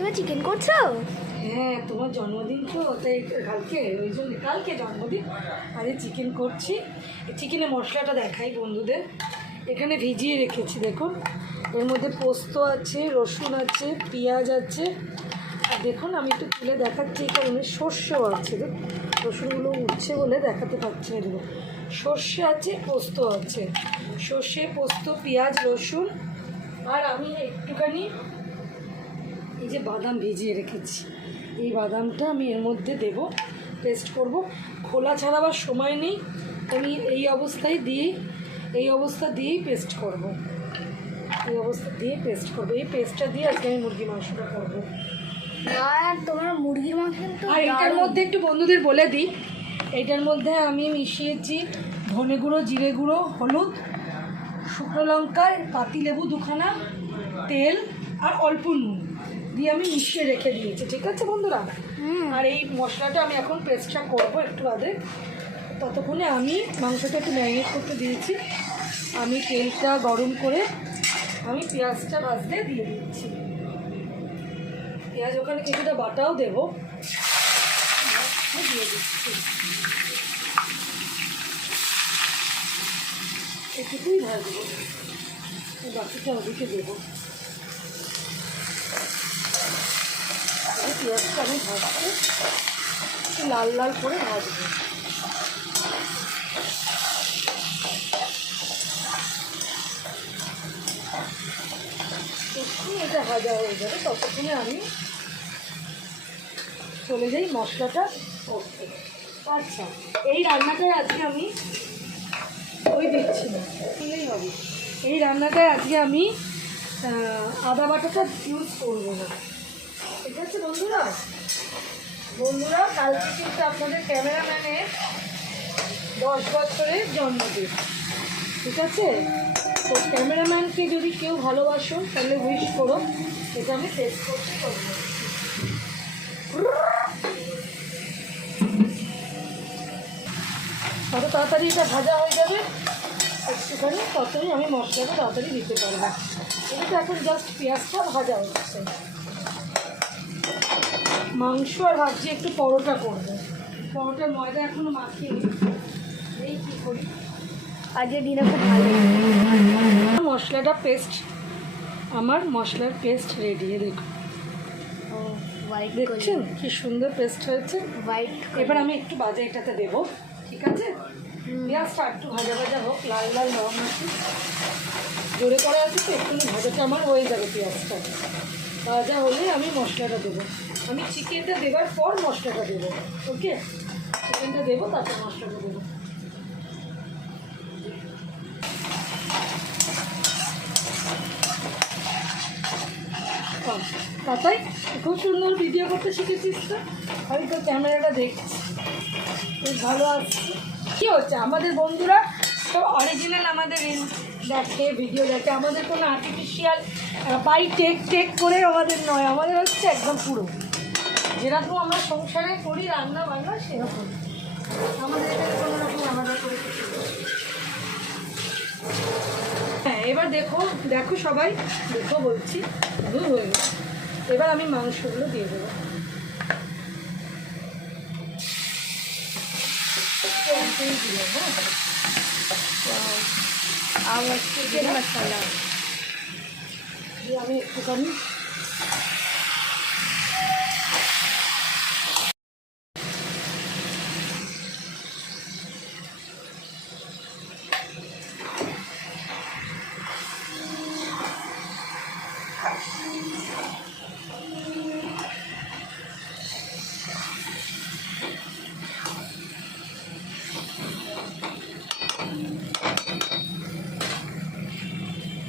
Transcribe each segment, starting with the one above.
তুমি চিকেন করছো? হ্যাঁ, তোমার জন্মদিন তো, তাই কালকে ওই জন্য কালকে জন্মদিন, আরে চিকেন করছি। চিকেনের মশলাটা দেখাই বন্ধুদের। এখানে ভিজিয়ে রেখেছি, দেখুন এর মধ্যে পোস্ত আছে, রসুন আছে, পেঁয়াজ আছে, আর দেখুন আমি একটু তুলে দেখাচ্ছি এই কারণে সর্ষেও আছে। দেখুন রসুনগুলো উঠছে বলে দেখাতে পারছি না। দেখুন সর্ষে আছে, পোস্ত আছে, সর্ষে, পোস্ত, পেঁয়াজ, রসুন, আর আমি একটুখানি এই যে বাদাম ভিজিয়ে রেখেছি, এই বাদামটা আমি এর মধ্যে দেব, পেস্ট করব। খোলা ছাড়াবার সময় নেই, আমি এই অবস্থায় দিয়েই পেস্ট করব। এই অবস্থা দিয়ে পেস্ট করবো। এই পেস্টটা দিয়ে আজকে আমি মুরগি মাংসটা করবো। আর তোমার মুরগির মাংস কিন্তু। আর এটার মধ্যে একটু বন্ধুদের বলে দিই, এইটার মধ্যে আমি মিশিয়েছি ধনে গুঁড়ো, জিরে গুঁড়ো, হলুদ, শুকনো লঙ্কার, পাতিলেবু দুখানা, তেল আর অল্প নুন দিয়ে আমি মিশিয়ে রেখে দিয়েছি। ঠিক আছে বন্ধুরা? আর এই মশলাটা আমি এখন পেস্টটা করবো একটু বাদে। ততক্ষণে আমি মাংসটা একটু ম্যারিনেট করতে দিয়েছি। আমি তেলটা গরম করে আমি পেঁয়াজটা ভাজতে দিয়ে দিচ্ছি। পেঁয়াজ ওখানে কিছুটা বাটাও দেবো, দিয়ে দিচ্ছি। এটুকুই ভাজবো, বাকিটা ওদিকে দেবো। পেঁয়াজটা আমি ভাজতে একটু লাল লাল করে ভাজবো। এটা ভাজা হয়ে যাবে, ততক্ষণে আমি চলে যাই মশলাটা করতে। আচ্ছা, এই রান্নাটায় আজকে আমি দিচ্ছি না, দিলেই হবে। এই রান্নাটায় আজকে আমি আদা বাটাটা ইউজ করবো না। ঠিক আছে বন্ধুরা? কালকে কিন্তু আপনাদের ক্যামেরাম্যানের 10 বছরের জন্মদিন। ঠিক আছে? তো ক্যামেরাম্যানকে যদি কেউ ভালোবাসো তাহলে উইশ করো। এটা আমি টেস্ট করতে করবো। তত তাড়াতাড়ি এটা ভাজা হয়ে যাবে একটুখানি, ততই আমি মশলাটা তাড়াতাড়ি দিতে পারবো। এটা তো এখন জাস্ট পেঁয়াজটা ভাজা হচ্ছে। মাংস আর ভাবছি একটু পরোটা করবো। পরোটার ময়দা এখনও মাখিয়ে এই কী করি। আজকে দিনে খুব ভালো মশলাটা পেস্ট, আমার মশলার পেস্ট রেডি। দেখুন, দেখছেন কি সুন্দর পেস্ট হয়েছে। হোয়াইট। এবার আমি একটু বাজে এটাতে দেবো। ঠিক আছে? পেঁয়াজটা একটু ভাজা ভাজা হোক, লাল লাল নরম আছে, জোরে করা আছে তো একটু ভাজাটা আমার হয়ে যাবে। পেঁয়াজটা ভাজা হলে আমি মশলাটা দেবো। আমি চিকেনটা দেওয়ার পর মশলাটা দেবো। ওকে, চিকেনটা দেবো, তারপর মশলাটা দেবো। তাতাই খুব সুন্দর ভিডিও করতে শিখেছিস তো? আমি তো ক্যামেরাটা দেখছি, বেশ ভালো আসছে। কী হচ্ছে, আমাদের বন্ধুরা সব অরিজিনাল আমাদের দেখে, ভিডিও দেখে। আমাদের কোনো আর্টিফিশিয়াল বাই টেক করে আমাদের নয়, আমাদের হচ্ছে একদম পুরো যেরকম আমরা সংসারে করি রান্না বান্না সেরকম। আমাদের এখানে কোনো রকম আলাদা করে। হ্যাঁ, এবার দেখো সবাই দেখো বলছি, দূর হয়ে গেছে। এবার আমি মাংসগুলো দিয়ে দেবো। আর চিকেন মশলা দিয়ে আমি একটুখানি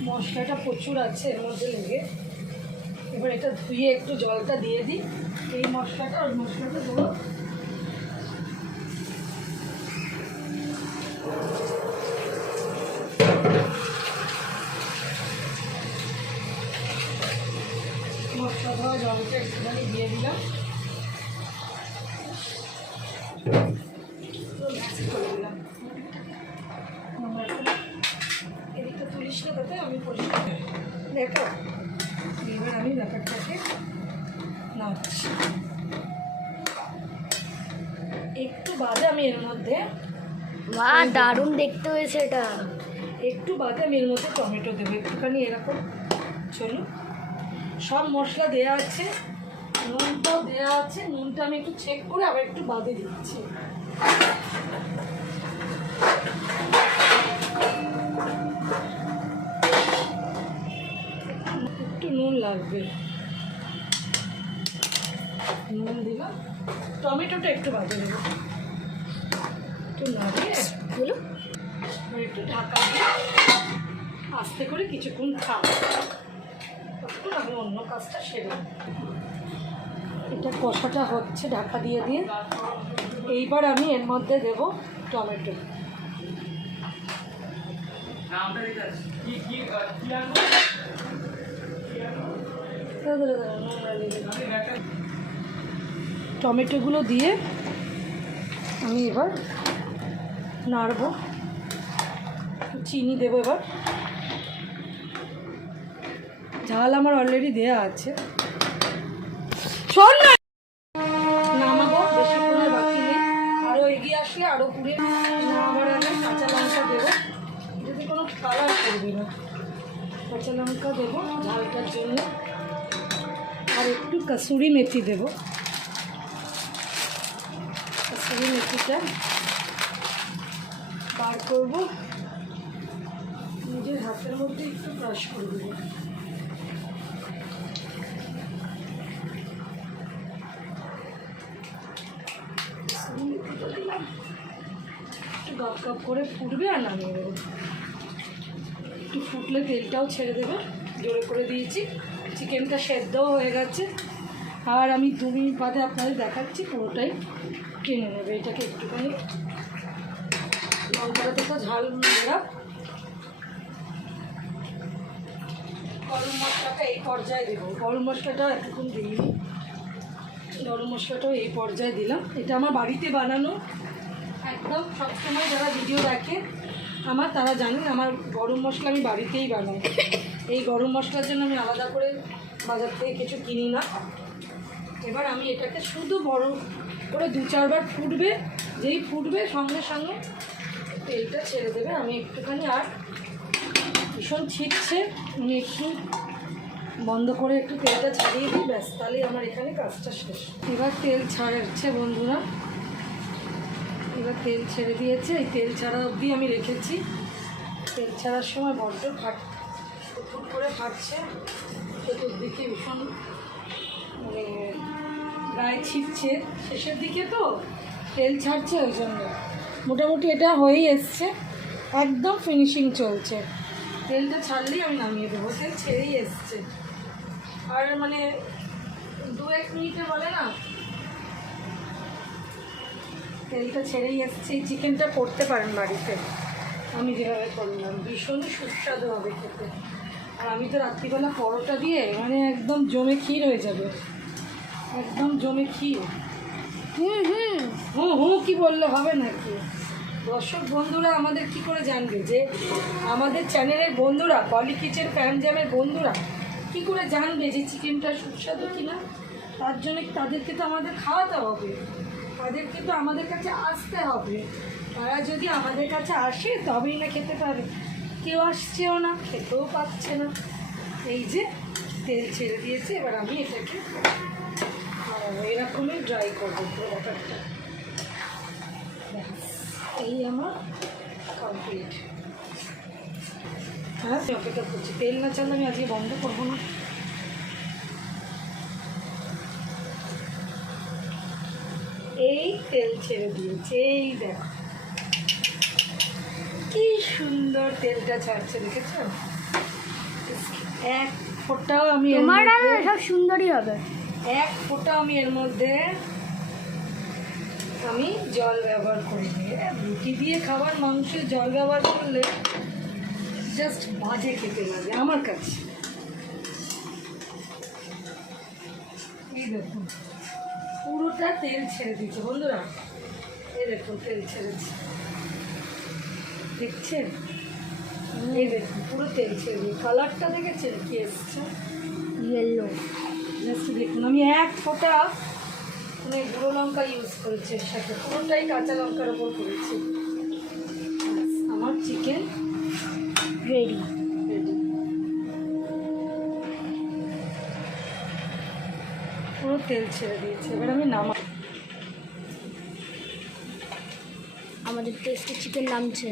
মশলাটা প্রচুর আছে এর মধ্যে লেগে। এবার এটা ধুয়ে একটু জলটা দিয়ে দিই। এই মশলাটা আর মশলাটা দেবো। মশলা ধোয়া জলটা একটুখানি দিয়ে দিলাম। এদিকটা তুলিস না, তাতে আমি পরিষ্কার দেখো। এবার আমি ব্যাপারটাকে আচ্ছা, একটু বাদে আমি এর মধ্যে বাহ, দারুণ দেখতে হয়েছে এটা। একটু বাদে আমি এর মধ্যে টমেটো দেবো একটুখানি এরকম। চলুন, সব মশলা দেওয়া আছে, নুনটাও দেওয়া আছে, নুনটা আমি একটু চেক করে আবার একটু বাদে দিচ্ছি। একটু নুন লাগবে, নুন দিলাম, টমেটোটা একটু বাদে দেবো, একটু নাড়িয়ে বলো। আর একটু ঢাকা দিয়ে আস্তে করে কিছুক্ষণ থাক, তখন আমি অন্য কাজটা সেরে নেব। এটা কষাটা হচ্ছে ঢাকা দিয়ে দিয়ে। এইবার আমি এর মধ্যে দেব টমেটো। টমেটোগুলো দিয়ে আমি এবার নাড়বো, চিনি দেবো এবার। ঝাল আমার অলরেডি দেয়া আছে। শোন না, নামাবো, বেশিক্ষণের বাকি নেই, আরও এগিয়ে আসলে আরও পুড়ে নামাবার আগে কাঁচা লঙ্কা দেবো, যদি কোনো কালার করবে না। কাঁচা লঙ্কা দেবো ঝালটার জন্য, আর একটু কসুরি মেথি দেবো। কসুরি মেথিটা বার করবো, নিজের হাতের মধ্যে একটু ক্রাশ করে দেবো। একটু গপ গপ করে ফুটবে আর নামিয়ে দেবো। একটু ফুটলে তেলটাও ছেড়ে দেবে, জোরে করে দিয়েছি। চিকেনটা সেদ্ধও হয়ে গেছে, আর আমি 2 মিনিট বাদে আপনাদের দেখাচ্ছি, পুরোটাই টেনে নেবে। এটাকে একটুখানি লঙ্কাটাতে তো ঝাল মেরা। গরম মশলাটা এই পর্যায়ে দেবো, গরম মশলাটাও এতক্ষণ দিইনি, গরম মশলাটাও এই পর্যায়ে দিলাম। এটা আমার বাড়িতে বানানো, একদম সবসময় যারা ভিডিও দেখে আমার তারা জানেন আমার গরম মশলা আমি বাড়িতেই বানাই। এই গরম মশলার জন্য আমি আলাদা করে বাজার থেকে কিছু কিনি না। এবার আমি এটাকে শুধু বড় করে 2-4 বার ফুটবে, যেই ফুটবে সঙ্গে সঙ্গে তেলটা ছেড়ে দেবে। আমি একটুখানি, আর ভীষণ ছিটছে, আমি একটু বন্ধ করে একটু তেলটা ছাড়িয়ে দিই, ব্যাস, তাহলেই আমার এখানে কাজটা শেষ। এবার তেল ছাড়ছে বন্ধুরা, এবার তেল ছেড়ে দিয়েছে। এই তেল ছাড়া অবধি আমি রেখেছি। তেল ছাড়ার সময় বড্ড ফুট করে ফাটছে, চতুর্দিকে ভীষণ মানে গায়ে ছিটছে, শেষের দিকে তো তেল ছাড়ছে, ওই জন্য মোটামুটি এটা হয়েই এসছে, একদম ফিনিশিং চলছে। তেলটা ছাড়লেই আমি নামিয়ে দেবো, তেল ছেড়েই এসছে। আর মানে 2-1 মিনিটে বলে না, তেলটা ছেড়েই এসছে। এই চিকেনটা করতে পারেন বাড়িতে, আমি যেভাবে করলাম, ভীষণই সুস্বাদু হবে খেতে। আর আমি তো রাত্রিবেলা পরোটা দিয়ে মানে একদম জমে ক্ষীর হয়ে যাবে, একদম জমে ক্ষীর। কি বললে হবে নাকি? দর্শক বন্ধুরা আমাদের কি করে জানবে যে আমাদের চ্যানেলের বন্ধুরা, পলি কিচেন ফ্যাম জ্যামের বন্ধুরা কি করে জানবে যে চিকেনটা সুস্বাদু কিনা? তার জন্য তাদেরকে তো আমাদের খাওয়াতে হবে, তাদেরকে তো আমাদের কাছে আসতে হবে। তারা যদি আমাদের কাছে আসে তবেই না খেতে পারে, কেউ আসছেও না, খেতেও পাচ্ছে না। এই যে তেল ছেড়ে দিয়েছে, এবার আমি এটাকে এরকমই ড্রাই করবো পুরো ব্যাপারটা। এই আমার কমপ্লিট। হ্যাঁ, অপেক্ষা করছি, তেল না চালে আমি আজকে বন্ধ করবো না। এই তেল ছেড়ে দিয়েছে, এই দেখো কি সুন্দর তেলটা ছাড়ছে, দেখেছো? এক ফোঁটাও আমি তোমার রান্না সব সুন্দরই হবে। এক ফোঁটা আমি এর মধ্যে আমি জল ব্যবহার করিনি। রুটি দিয়ে খাবার মাংসে জল ব্যবহার করলে জাস্ট বাজে খেতে লাগে আমার কাছে। এই দেখুন পুরোটা তেল ছেড়ে দিচ্ছে বন্ধুরা, এই দেখুন তেল ছেড়েছে, দেখছেন? এই দেখুন পুরো তেল ছেড়ে দিয়ে, কালারটা দেখেছেন কি এসছে? ইয়েলো। জাস্ট দেখুন, আমি এক ফোঁটা মানে গুঁড়ো লঙ্কা ইউজ করেছি এর সাথে, পুরোটাই কাঁচা লঙ্কার ওপর করেছি। ব্যাস, আমার চিকেন রেডি। রেডি। পুরো তেল ছেড়ে দিয়েছে, এবার আমি নামা। আমাদের টেস্টি চিকেন নামছে।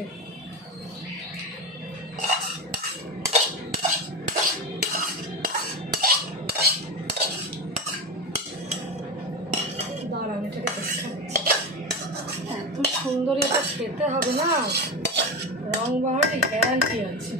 দাঁড়ান, এটাকে দেখাচ্ছি। এত সুন্দর এটা খেতে হবে না, রং বাহারে গ্যারান্টি আছে।